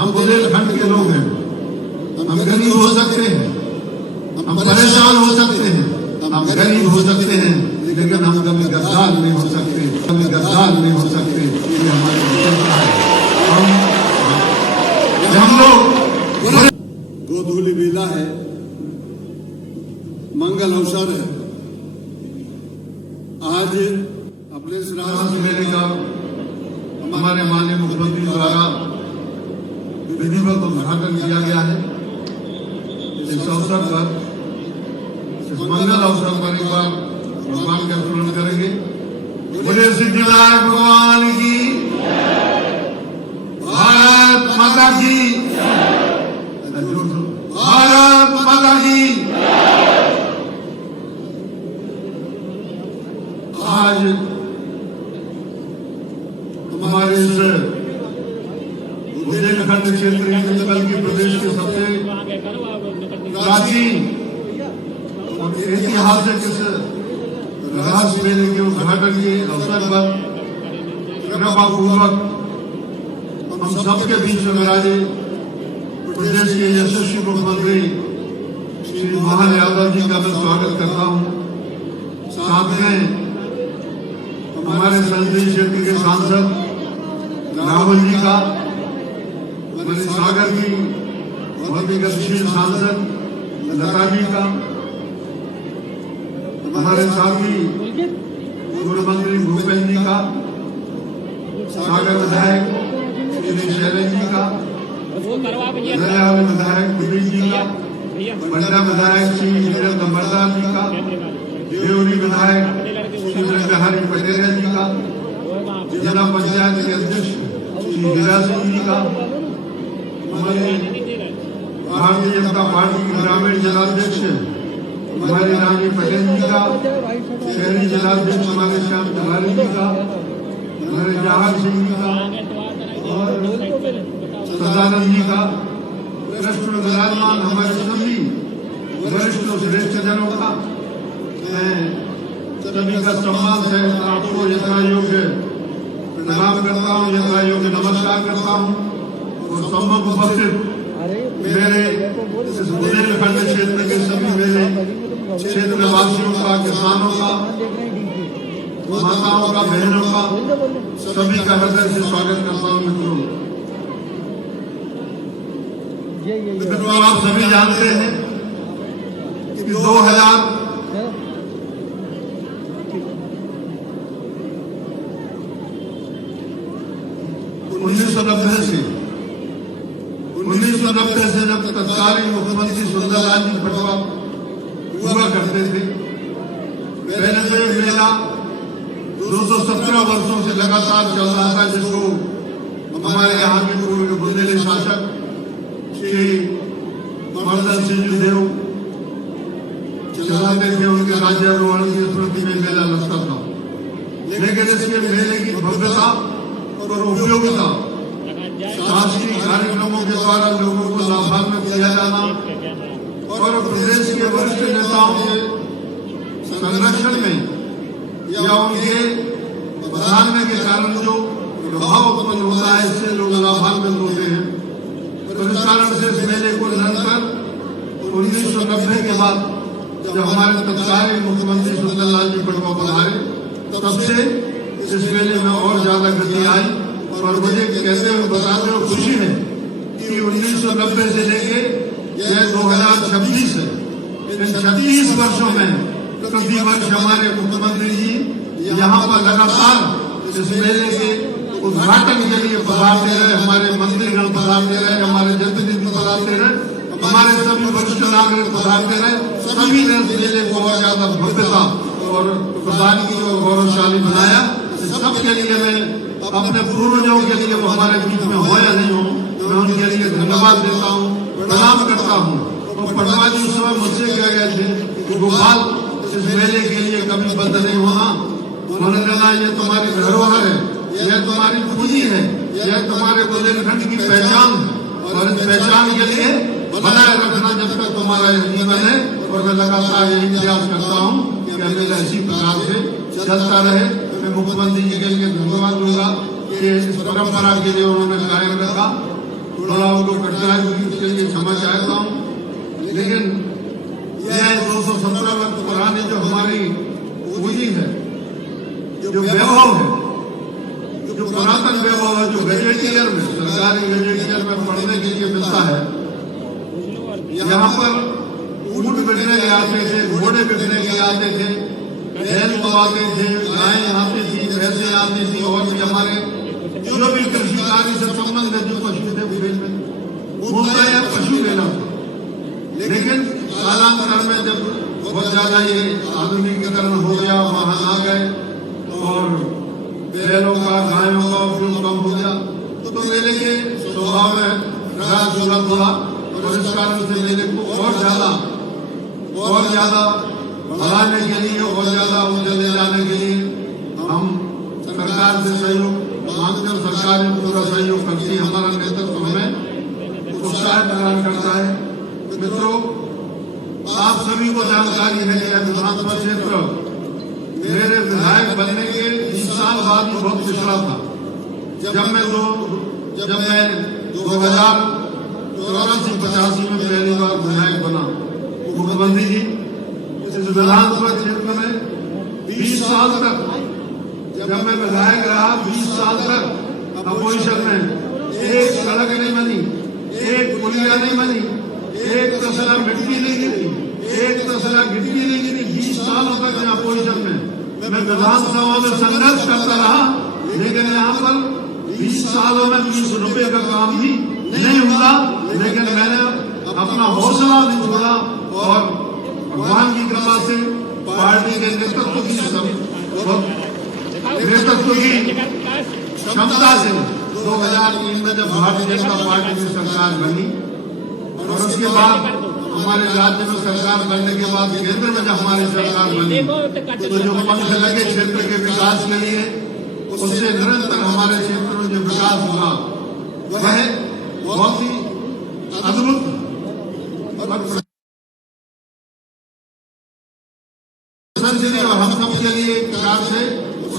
हम बुंदेलखंड के लोग हैं, हम गरीब हो सकते हैं, हम परेशान हो सकते हैं, हम गरीब हो सकते हैं, लेकिन हम कभी गद्दार नहीं हो सकते, कभी गद्दार नहीं हो सकते। ये हमारी विशेषता है। हम लोग गोधूली बेला है, मंगल अवसर है। आज अपने इस राष्ट्र मेले का हमारे माननीय मुख्यमंत्री द्वारा विधिवत उद्घाटन किया गया है। इस अवसर पर, इस मंगल अवसर पर एक बार भगवान का स्मरण करेंगे। बोले सिद्धिविनायक भगवान की, भारत माता की, भारत माता की। आज हमारे इस बुंदेलखंड क्षेत्र बल्कि प्रदेश के सबसे प्राचीन और ऐतिहासिक इस राष्ट्र मेले के उद्घाटन के अवसर पर कृपापूर्वक हम सबके बीच में विराजे प्रदेश के यशस्वी मुख्यमंत्री श्री मोहन यादव जी का मैं स्वागत करता हूं। साथ में हमारे संसदीय क्षेत्र के सांसद राहुल जी का, हमारे सागर की बहुत ही गतिशील सांसद लता जी का, हमारे साथी पूर्व मंत्री भूपेन्द्र जी का, सागर विधायक श्री शैलेश जी का, विधायक दिलीप जी का, मंडा विधायक श्री वीरेंद्र मरदास जी का, देवरी विधायक श्री बिहारी पटेल जी का, जिला पंचायत के अध्यक्ष श्री हीरा सिंह जी का, हमारे भारतीय जनता पार्टी के ग्रामीण जिलाध्यक्ष हमारे रानी पटेल जी का, शहरी जिलाध्यक्ष हमारे श्याम तिवारी जी का, हमारे जहाज सिंह जी का और सदानंद जी का, वरिष्ठ विराजमान हमारे सभी वरिष्ठ श्रेष्ठ जनों का मैं सभी का सम्मान है। आपको यथा योग्य प्रणाम करता हूँ, यथा योग्य नमस्कार करता हूँ और सम्मुख उपस्थित मेरे इस बुंदेलखंड क्षेत्र के सभी मेरे क्षेत्रवासियों का, किसानों का, माताओं का, बहनों का, सभी का हृदय से स्वागत करता हूँ। मित्रों, आप सभी जानते हैं कि 1990 से जब तत्कालीन मुख्यमंत्री सुंदरलाल जी पटवा हुआ करते थे, पहले तो ये मेला 217 वर्षों से लगातार चल रहा था, जिसको हमारे यहाँ के पूर्व बुंदेली शासक श्री मर्दन सिंह देव चलाते थे। उनके राज्यारोहण की स्मृति में मेला लगता था, लेकिन इसके मेले की भव्यता और उपयोगिता सांस्कृतिक कार्यक्रमों के द्वारा लोगों को लाभान्वित किया जाना और प्रदेश के वरिष्ठ नेताओं के संरक्षण में या उनके बधाने के कारण जो प्रभाव उत्पन्न होता है, इससे लोग लाभान्वित होते हैं। तो इस कारण से इस मेले को निरंतर 1990 के बाद जब हमारे तत्कालीन मुख्यमंत्री सुंदरलाल जी पटवा पधारे, तब से इस मेले में और ज्यादा गति आई। और मुझे कहते हुए बताते हुए खुशी है कि 1990 से लेके यह 2026 है, इन 36 वर्षों में प्रति वर्ष हमारे मुख्यमंत्री जी यहाँ पर लगातार इस मेले के उद्घाटन के लिए पधारते रहे, हमारे मंत्रीगण पधारते रहे, हमारे जनप्रतिनिधि पधारते रहे, हमारे सभी वरिष्ठ नागरिक पधारते रहे। सभी ने इस मेले को और ज्यादा भव्यता और प्रदान की और गौरवशाली बनाया। सबके लिए मैं अपने पूर्वजों के लिए, वो हमारे बीच में हो या नहीं हो, मैं उनके लिए धन्यवाद देता हूँ, प्रणाम करता हूँ। और पटवा जी उस समय मुझसे कह गए थे, गोपाल इस मेले के लिए कभी बंद नहीं होना, उन्होंने कहा ये तुम्हारी धरोहर है, यह तुम्हारी पूंजी है, यह तुम्हारे बुंदेलखंड की पहचान है और इस पहचान के लिए बनाए रखना जब तक तुम्हारा यह जीवन है। और मैं लगातार यही प्रयास करता हूँ कि मेला इसी प्रकार से चलता रहे। मैं मुख्यमंत्री जी के लिए धन्यवाद दूंगा कि इस परंपरा के लिए उन्होंने कायम रखा। थोड़ा उनको कठिनाई हुई, उसके लिए क्षमा चाहता हूँ। लेकिन यह 217 वर्ष पुरानी जो हमारी पूंजी है, जो वैभव है, जो पुरातन वैभव है, जो गजेटियर में, सरकारी गजेटियर में पढ़ने के लिए मिलता है, यहाँ पर ऊँट बिकने के आते थे, घोड़े बिकने के आते थे, बैल तो आते थे, गायें आती थी, भैंसें आती थी, और भी हमारे जो भी कृषि कार्य से संबंधित जो पशु थे उनका यह पशु लेना था। लेकिन कालांतर में जब बहुत ज्यादा ये आधुनिकीकरण हो गया, वहां आ गए और बैलों का, गायों का उपयोग कम हो गया, तो मेले के स्वभाव में ह्रास हुआ और इस कारण से मेले को और ज्यादा बढ़ाने के लिए, और ज्यादा ऊंचे ले जाने के लिए हम सरकार से सहयोग मांगते हैं। सरकार ने पूरा सहयोग करती है, हमारा नेतृत्व हमें उत्साह प्रदान करता है। मित्रों, आप सभी को जानकारी है कि विधानसभा क्षेत्र मेरे विधायक बनने के 20 साल बाद भी बहुत पिछड़ा था। जब मैं 2084-85 में पहली बार विधायक बना, मुख्यमंत्री जी इस विधानसभा क्षेत्र में 20 साल तक जब मैं विधायक रहा, 20 साल तक अपोजिशन में एक सड़क नहीं बनी, एक पुलिया नहीं बनी, एक तसला मिट्टी नहीं गिरी, एक तसला गिट्टी नहीं गिरी। 20 सालों तक मैं अपोजिशन में मैं विधानसभा में संघर्ष करता रहा, लेकिन यहाँ पर 20 सालों में 20 रुपए का काम भी नहीं हुआ। लेकिन मैंने अपना हौसला नहीं छोड़ा और भगवान की कृपा से पार्टी के नेतृत्व की क्षमता से 2003 में जब भारतीय जनता पार्टी की सरकार बनी और उसके बाद हमारे राज्य में सरकार बनने के बाद केंद्र में जब हमारी सरकार बनी, तो जो पंख लगे क्षेत्र के विकास के लिए, उससे निरंतर हमारे क्षेत्र में जो विकास हुआ वह बहुत ही अद्भुत और और हम सब के लिए एक प्रकार से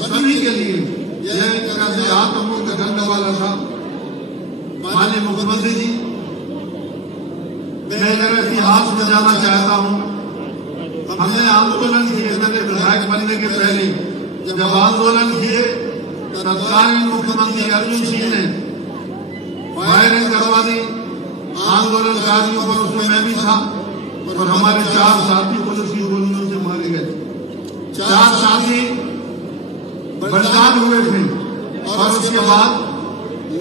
सभी के लिए यह एक प्रकार से आत्ममुक्त करने वाला था। माननीय मुख्यमंत्री जी, मैं मेरे इतिहास में जाना चाहता हूँ। हमने आंदोलन किए, मैंने विधायक बनने के पहले जब आंदोलन किए, तत्कालीन मुख्यमंत्री अर्जुन सिंह ने फायरिंग करवा दी आंदोलनकारियों पर। उसमें मैं भी था और हमारे 4 साथी पुलिस की गोलियों से मारे गए। 4 साथी बलिदान हुए थे और उसके बाद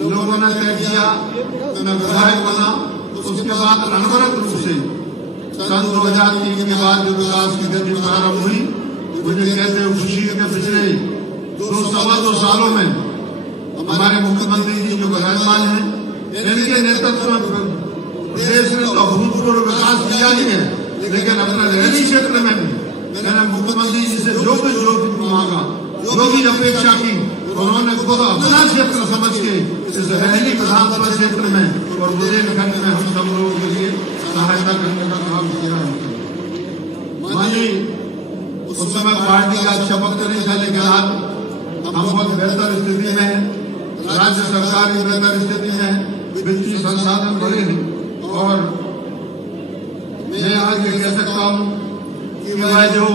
लोगों ने तय किया, मैं विधायक बना। उसके बाद अनवरत रूप से सन 2003 के बाद जो विकास की गति प्रारंभ हुई, मुझे कहते हुए खुशी है कि पिछले 2 सालों में हमारे मुख्यमंत्री जी जो विराजमान हैं, इनके नेतृत्व में प्रदेश में तो अभूतपूर्व विकास किया ही है, लेकिन अपने रहनी क्षेत्र में भी मैंने मुख्यमंत्री जी से जो भी मांगा, जो भी अपेक्षा की, उन्होंने खुद अपना क्षेत्र समझ के इस रहली विधानसभा क्षेत्र में और बुंदेलखंड में हम सब लोगों के लिए सहायता करने का काम किया है। मानिए उस समय पार्टी का अच्छा वक्त नहीं था, लेकिन आज हम बहुत बेहतर स्थिति में हैं, राज्य सरकार भी बेहतर स्थिति में है, वित्तीय संसाधन बड़े हैं और मैं आज ये कह सकता हूँ कि मैं जो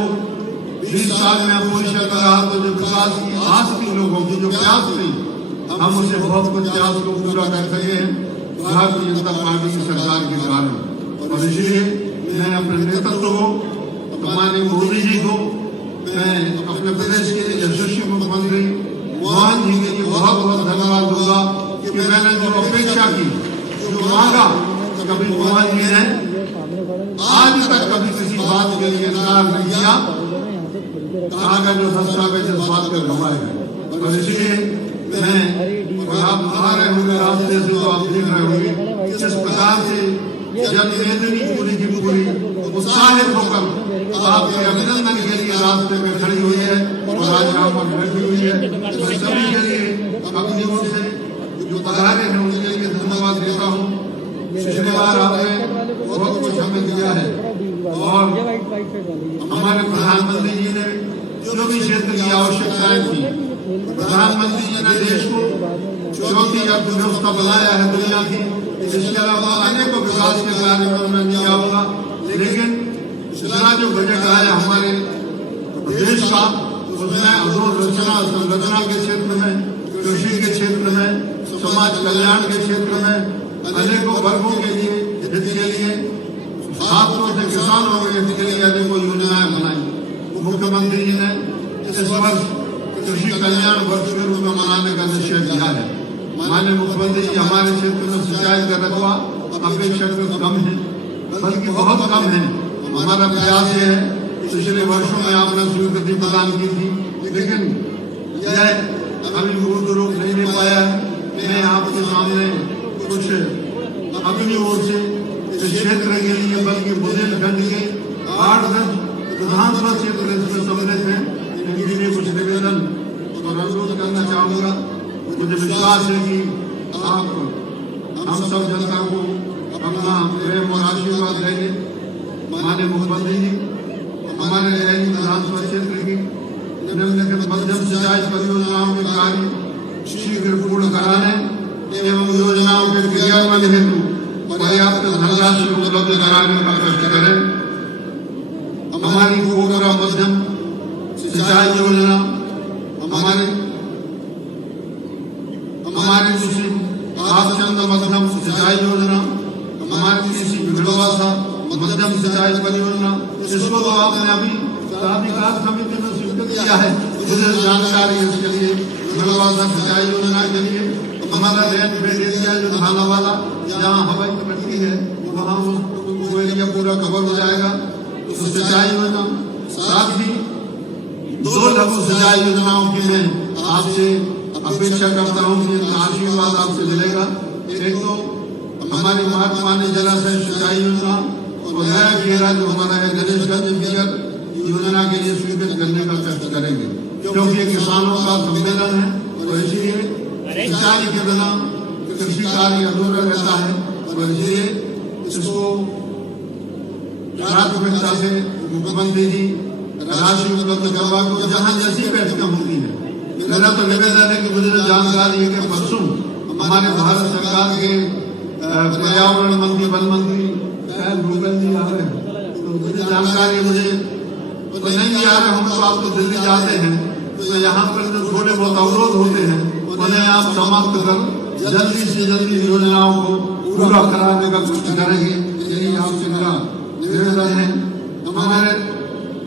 20 साल में अपोजिशन कर रहा, तो जो विकास की आस थी लोगों की, जो प्यास थी, हम उसे बहुत कुछ प्यास को पूरा कर सके हैं भारतीय जनता पार्टी की सरकार के कारण। और इसलिए मैं अपने नेतृत्व को, माननीय मोदी जी को, मैं अपने प्रदेश के यशस्वी मुख्यमंत्री मोहन जी के लिए बहुत बहुत धन्यवाद दूंगा कि मैंने जो अपेक्षा की, जो मांगा, कभी मोहन जी ने आज तक कभी किसी बात के लिए इनकार नहीं किया। आगे जो दस्तावेज बात कर हमारे, और इसलिए मैं आप आ रहे होंगे रास्ते से, तो आप देख रहे होंगे किस प्रकार से जनमेदनी पूरी की पूरी उत्साहित होकर आपके अभिनंदन के लिए रास्ते में खड़ी हुई है और आज यहाँ पर बैठी हुई है। तो सभी के लिए अपनी ओर से जो पधारे हैं उनके लिए धन्यवाद देता हूँ। पिछली बार आपने बहुत कुछ हमें दिया है और हमारे प्रधानमंत्री जी ने जो भी क्षेत्र की आवश्यकताएं थी, प्रधानमंत्री जी ने देश को चौथी अर्थव्यवस्था बनाया है दुनिया की। इसके अलावा अनेकों विकास के कार्य में किया होगा, लेकिन पिछला जो बजट आया हमारे देश का, उसमें अधोसंरचना संरचना के क्षेत्र में, कृषि के क्षेत्र में, समाज कल्याण के क्षेत्र में, अनेकों वर्गों के लिए हित के लिए, खासतौर से किसानों के हित के लिए अनेकों योजनाएं बनाई। मुख्यमंत्री जी ने इस वर्ष कृषि कल्याण वर्ष के रूप में मनाने का निश्चय किया है। माननीय मुख्यमंत्री जी, हमारे क्षेत्र में सिंचाई का रकबा अपेक्षाकृत कम है, बल्कि बहुत कम है। हमारा प्रयास है, पिछले वर्षों में आपने स्वीकृति प्रदान की थी, लेकिन यह अभी पूर्ण रूप नहीं ले पाया है। मैं आपके सामने कुछ अपनी ओर से इस क्षेत्र के लिए, बल्कि बुंदेलखंड के 8-10 विधानसभा क्षेत्र इसमें सम्मिलित हैं, इनके लिए कुछ निवेदन और अनुरोध करना चाहूँगा। मुझे विश्वास है कि आप हम सब जनता को अपना प्रेम और आशीर्वाद देंगे। माननीय मुख्यमंत्री जी, हमारे रैली विधानसभा क्षेत्र की निम्नलिखित मध्यम सिंचाई परियोजनाओं के कार्य शीघ्र पूर्ण कराने एवं योजनाओं के क्रियान्वयन हेतु पर्याप्त धनराशि उपलब्ध कराने का कष्ट करें। हमारी कोबरा मध्यम सिंचाई योजना, हमारी कृषि आपचंद मध्यम सिंचाई योजना, हमारी कृषि भिड़वासा मध्यम सिंचाई परियोजना, इसको तो आपने अभी प्राधिकार समिति में स्वीकृत किया है। मुझे जानकारी इसके लिए भिड़वासा सिंचाई योजना के लिए हमारा रेंज बेड एरिया जो थाना वाला जहाँ हवाई पट्टी है, वहाँ वो एरिया पूरा कवर हो जाएगा। तो सिंचाई योजना, साथ ही 2 लघु सिंचाई योजनाओं की मैं आपसे अपेक्षा करता हूँ कि आशीर्वाद आपसे मिलेगा। एक तो हमारी महात्मानी जलाशय सिंचाई योजना और नया घेरा जो हमारा है गणेशगंज बियर योजना के लिए स्वीकृत करने का कष्ट करेंगे, क्योंकि ये किसानों का सम्मेलन है और इसलिए सिंचाई के बिना कृषि कार्य अधूरा रहता है और इसलिए इसको प्राथमिकता से मुख्यमंत्री जी राशि उपलब्ध करवा को जहाँ जैसी बैठकें होती है। मेरा तो निवेदन है कि मुझे जानकारी है कि परसों हमारे भारत सरकार के पर्यावरण मंत्री, वन मंत्री भूपेंद्र जी आ रहे हैं, तो मुझे जानकारी मुझे तो नहीं भी आ रहे। हम तो आप तो दिल्ली जाते हैं, तो यहाँ पर जो थोड़े बहुत अवरोध होते हैं उन्हें आप समाप्त कर जल्दी से जल्दी योजनाओं को पूरा कराने का कोशिश करेंगे। यही आपसे मेरा निवेदन है। हमारे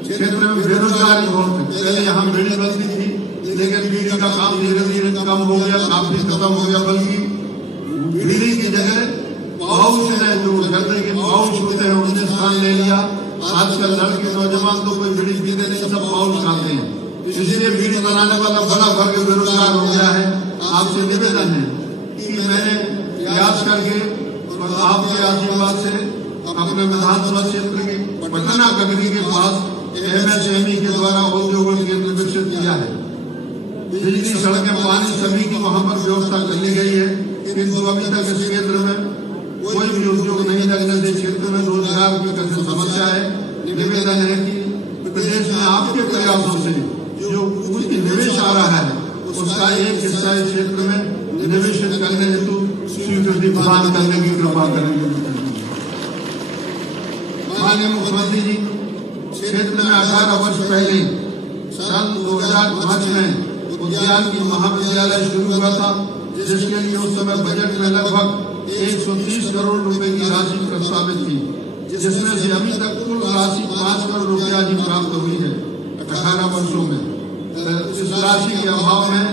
क्षेत्र में बेरोजगारी बहुत है। पहले यहाँ बीड़ी बनती थी, लेकिन बीड़ी का काम धीरे धीरे कम हो गया, काफी खत्म हो गया, बल्कि बीड़ी की जगह पाउच ने जो गर्दे के पाउच होते हैं उनने स्थान ले लिया। आजकल लड़के नौजवान तो कोई बीड़ी पीते नहीं, सब पाउच खाते हैं, इसलिए बीड़ी बनाने वाला बड़ा वर्ग बेरोजगार हो गया है। आपसे निवेदन है कि मैंने प्रयास करके और आपके आशीर्वाद से अपने विधानसभा क्षेत्र के पटना कगरी के पास MSME के द्वारा उद्योग केंद्र विकसित किया है। बिजली, सड़कें, पानी सभी की वहाँ पर व्यवस्था कर ली गई है, किंतु अभी तक इस केंद्र में कोई भी उद्योग नहीं लगने से क्षेत्र में रोजगार की कठिन समस्या है। निवेदन है कि प्रदेश में आपके प्रयासों से जो कुछ निवेश आ रहा है उसका एक हिस्सा इस क्षेत्र में निवेशित करने हेतु स्वीकृति प्रदान करने की कृपा करेंगे। माननीय मुख्यमंत्री जी, क्षेत्र में 18 वर्ष पहले सन 2005 में उद्यान की महाविद्यालय शुरू हुआ था, जिसके लिए उस समय बजट में लगभग 130 करोड़ रुपए की राशि प्रस्तावित थी, जिसमें से अभी तक कुल राशि 5 करोड़ रुपया ही प्राप्त हुई है 18 वर्षों में। इस राशि के अभाव में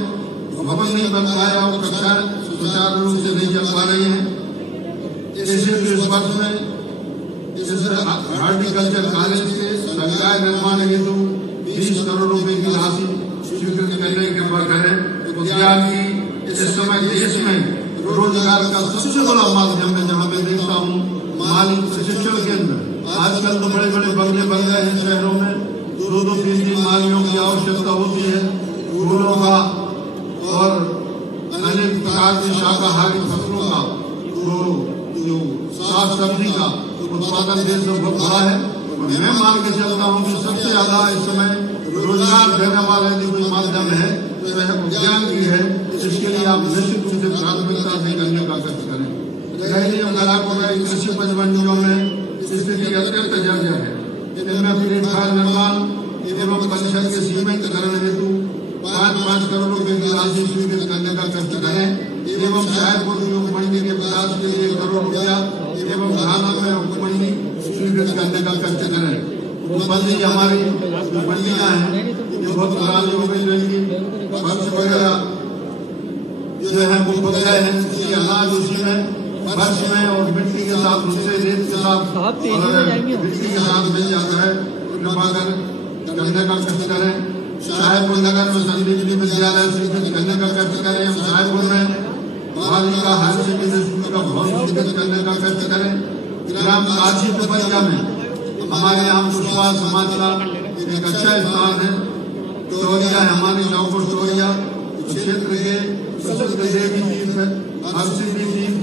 भवन नहीं बन पाया और कक्षाएं सुचारू रूप से नहीं चल पा रही है। इसलिए इस वर्ष में हॉर्टिकल्चर कॉलेज के संकाय निर्माण हेतु 20 करोड़ रुपए की राशि स्वीकृत करने के पर करें। उद्यान की इस समय देश में रोजगार का सबसे बड़ा माध्यम है, जहाँ मैं देखता हूँ माली प्रशिक्षण केंद्र। आजकल तो बड़े बड़े बंगले बन गए हैं शहरों में, 2-2, 3-3 मालियों की आवश्यकता होती है। फूलों का और अनेक प्रकार की शाकाहारी फसलों का, जो साग सब्जी का उत्पादन देश में बहुत बड़ा है। मैं मान के चलता हूँ कि सबसे ज्यादा इस समय रोजगार देने वाला यदि कोई माध्यम है तो यह उद्यान की है। इसके लिए आप निश्चित रूप से प्राथमिकता से करने का कष्ट करें। रैली और गलाकोटा कृषि उपज मंडियों में स्थिति अत्यंत जर्जर है। इनमें प्लेटफार्म निर्माण एवं परिषद के सीमेंटीकरण हेतु 5-5 करोड़ रुपए की राशि स्वीकृत करने का कष्ट करें एवं शायदपुर की उपमंडी के विकास के लिए 1 करोड़ रुपया एवं घाना में उपमंडी स्वीकृत करने का कष्ट करें। उपमंडी हमारी मंडियां हैं, ये बहुत पुरानी हो गई, फर्श वगैरह जो है वो बदले हैं, इसलिए अनाज उसी में फर्श में और मिट्टी के साथ उससे रेत के साथ मिट्टी के साथ मिल जाता है। कृपा कर करने का कष्ट करें। साहेबपुर नगर में संजीवनी विद्यालय स्वीकृत करने का कष्ट करें। साहेबपुर में बालिका हायर सेकेंडरी स्कूल का भवन स्वीकृत करने का कष्ट करें। ग्राम काशी पिपरिया में हमारे यहाँ पुष्पा समाज का एक अच्छा स्थान है। टोरिया है हमारी नौपुर टोरिया क्षेत्र के प्रसिद्ध देवी तीर्थ हरसिद्धि तीर्थ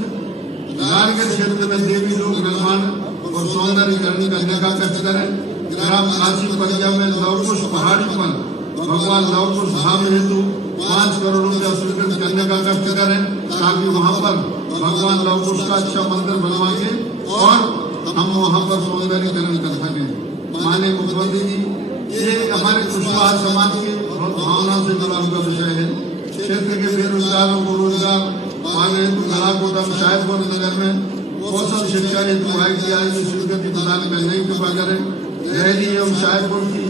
नारगढ़ क्षेत्र में देवी लोक निर्माण और सौंदर्यीकरण करने का कष्ट करें। ग्राम काशी परिया में लवकुश पहाड़ी पर भगवान लवकुश धाम हेतु 5 करोड़ रुपया स्वीकृत करने का कष्ट करें, ताकि वहाँ पर भगवान लवकुश का अच्छा मंदिर बनवा के और हम वहाँ पर सौंदर्यीकरण कर सकें। माननीय मुख्यमंत्री जी, ये हमारे कुशवाहा समाज के बहुत भावना से जुड़ा हुआ विषय है। क्षेत्र के बेरोजगारों को रोजगार पाने हेतु गलाकोटा साहेबपुर नगर में कौशल शिक्षा हेतु ITI की स्वीकृति प्रदान करने की कृपा करें। रैली एवं साहेबपुर की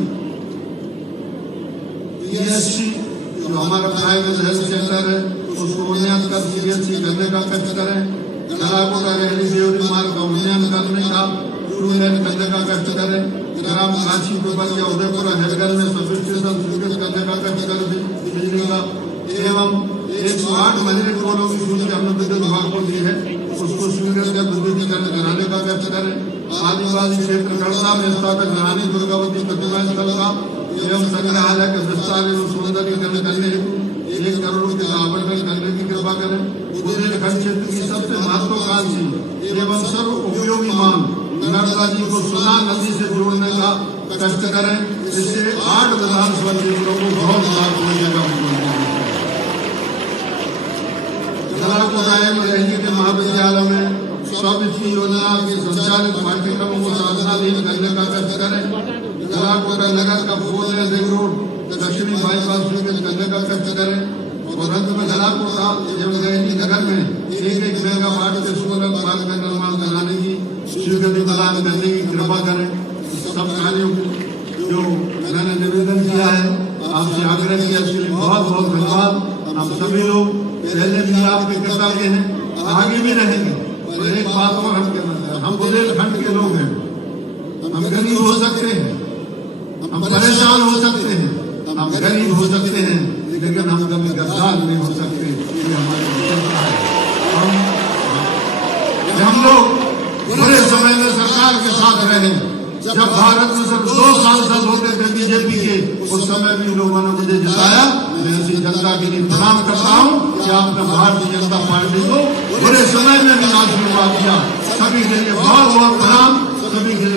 PSC जो हमारा प्राइवेट हेल्थ सेंटर है उसको उन्नयन कर CHC करने का कष्ट करें। गलाकोटा रैली देवरी मार्ग का उन्नयन करने का टूलेन करने का कष्ट करें। ग्राम काशी पिपरिया उदयपुर हेडगढ़ में सब स्टेशन स्वीकृत करने का कष्ट करें बिजली का एवं 108 मंदिर टोलों की सूची हमने विद्युत विभाग को दी है, उसको स्वीकृत कर विद्युतीकरण कराने का कष्ट करें। आदिवासी क्षेत्र गढ़ता में स्थापित रानी दुर्गावती प्रतिमा स्थल का एवं संग्रहालय का विस्तार एवं सौंदर्यीकरण करने हेतु 1 करोड़ रुपये का आवंटन करने की कृपा करें। बुंदेलखंड क्षेत्र की सबसे महत्वाकांक्षी एवं सर्व उपयोगी मांग नर्मदा जी को सुना नदी से जोड़ने का कष्ट करें। इससे 8 विधानसभा क्षेत्रों को बहुत लाभ मिलेगा। गलाकोटा एवं रैली के महाविद्यालय में स्ववित्तीय योजना के संचालित पाठ्यक्रमों को साधनाधीन करने का कष्ट करें। गलाकोटा नगर का 4 लेन रिंग रोड दक्षिणी बाईपास स्वीकृत करने का कष्ट करें। और अंत में गलाकोटा एवं रैली नगर में 1 मेगावाट के सोलर प्लांट का निर्माण कराने की स्वीकृति प्रदान करने की कृपा करें। सब कार्यों को जो मैंने निवेदन किया है आपसे आग्रह किया, इसके लिए बहुत बहुत धन्यवाद। हम सभी लोग पहले भी आपके कृतज्ञ हैं, आगे भी रहेंगे। और एक बात और हम कहना चाहते हैं, हम बुंदेलखंड के लोग हैं, हम गरीब हो सकते हैं, हम परेशान हो सकते हैं, हम गरीब हो सकते हैं, लेकिन हम कभी गद्दार नहीं हो सकते। ये हमारी विशेषता है। हम लोग बुरे समय में सरकार के साथ रहे। जब भारत में सिर्फ 2 सांसद होते थे बीजेपी के, उस समय भी लोगों ने मुझे जिताया। मैं इसी जनता के लिए प्रणाम करता हूँ कि आपने भारतीय जनता पार्टी को बुरे समय में भी आशीर्वाद दिया। सभी के लिए बहुत बहुत प्रणाम। सभी के